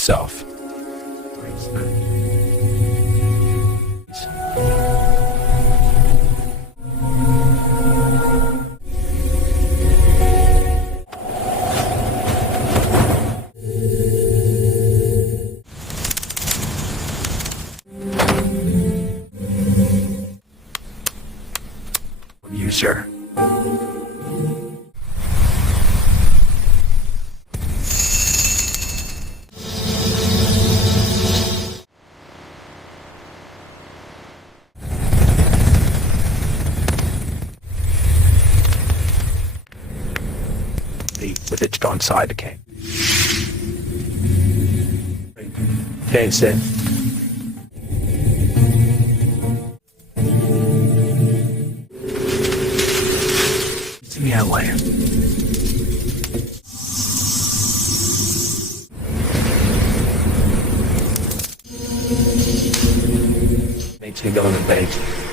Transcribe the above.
yourself. User. With it on side, okay. Okay, sit. See me out later. Makes me go to bed.